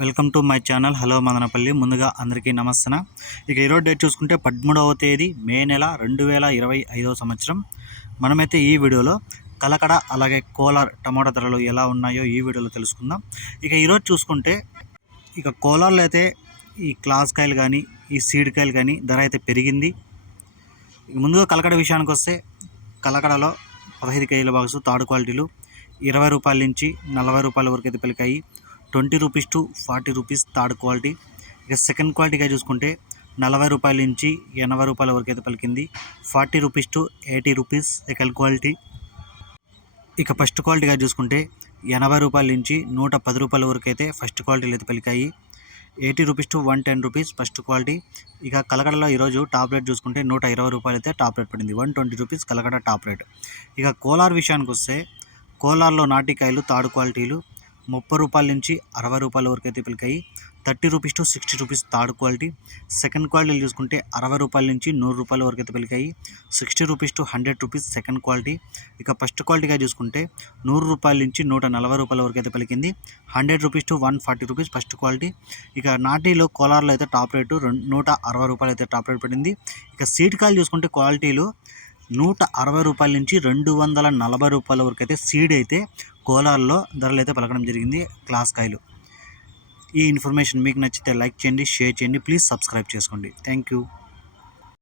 Welcome to my channel. Hello Madanapalli. ముందుగా అందరికీ నమస్తన ఇక ఈరోజు డేట్ చూసుకుంటే పదమూడవ తేదీ మే నెల రెండు వేల ఇరవై ఐదవ సంవత్సరం. మనమైతే ఈ వీడియోలో కలకడ అలాగే కోలార్ టమాటా ధరలు ఎలా ఉన్నాయో ఈ వీడియోలో తెలుసుకుందాం. ఇక ఈరోజు చూసుకుంటే ఇక కోలార్లో అయితే ఈ క్లాస్ కాయలు కానీ ఈ సీడ్ కాయలు కానీ ధర అయితే పెరిగింది. ముందుగా కలకడ విషయానికి వస్తే కలకడలో పదహైదు కేజీల బాక్స్ తాడు క్వాలిటీలు ఇరవై రూపాయల నుంచి నలభై రూపాయల వరకు అయితే పలికాయి twenty rupees to forty rupees third quality. ఇక సెకండ్ క్వాలిటీగా చూసుకుంటే నలభై రూపాయల నుంచి ఎనభై రూపాయల వరకు అయితే పలికింది. Forty rupees to eighty rupees second quality. ఇక ఫస్ట్ క్వాలిటీగా చూసుకుంటే ఎనభై రూపాయల నుంచి నూట పది రూపాయల వరకు అయితే ఫస్ట్ క్వాలిటీలు అయితే పలికాయి. Eighty rupees to one ten rupees first quality. ఇక కలకడలో ఈరోజు టాప్ రేట్ చూసుకుంటే నూట ఇరవై రూపాయలు అయితే టాప్ రేట్ పడింది. One twenty rupees Kalakada top rate. ఇక కోలార్ విషయానికి వస్తే కోలార్లో నాటికాయలు తాడు క్వాలిటీలు. ముప్పై రూపాయల నుంచి అరవై రూపాయల వరకు అయితే పలికాయి. Thirty rupees to sixty rupees third quality. Second క్వాలిటీలు చూసుకుంటే అరవై రూపాయల నుంచి నూరు రూపాయల వరకు అయితే పలికాయి. Sixty rupees to hundred rupees second quality. ఇక ఫస్ట్ క్వాలిటీగా చూసుకుంటే నూరు రూపాయల నుంచి నూట నలభై రూపాయల వరకు అయితే పలికింది. Hundred rupees to one forty rupees first quality. ఇక నాటీలో కోలార్లో అయితే టాప్ రేటు రెండు నూట అరవై రూపాయలు అయితే టాప్ రేట్ పడింది ఇక సీడ్ కాయలు చూసుకుంటే క్వాలిటీలు నూట అరవై రూపాయల నుంచి రెండు వందల నలభై రూపాయల వరకు అయితే సీడ్ అయితే కోలార్లో ధరలు అయితే పలకడం జరిగింది క్లాస్ కాయలు. ఈ ఇన్ఫర్మేషన్ మీకు నచ్చితే లైక్ చేయండి షేర్ చేయండి ప్లీజ్ సబ్స్క్రైబ్ చేసుకోండి. Thank you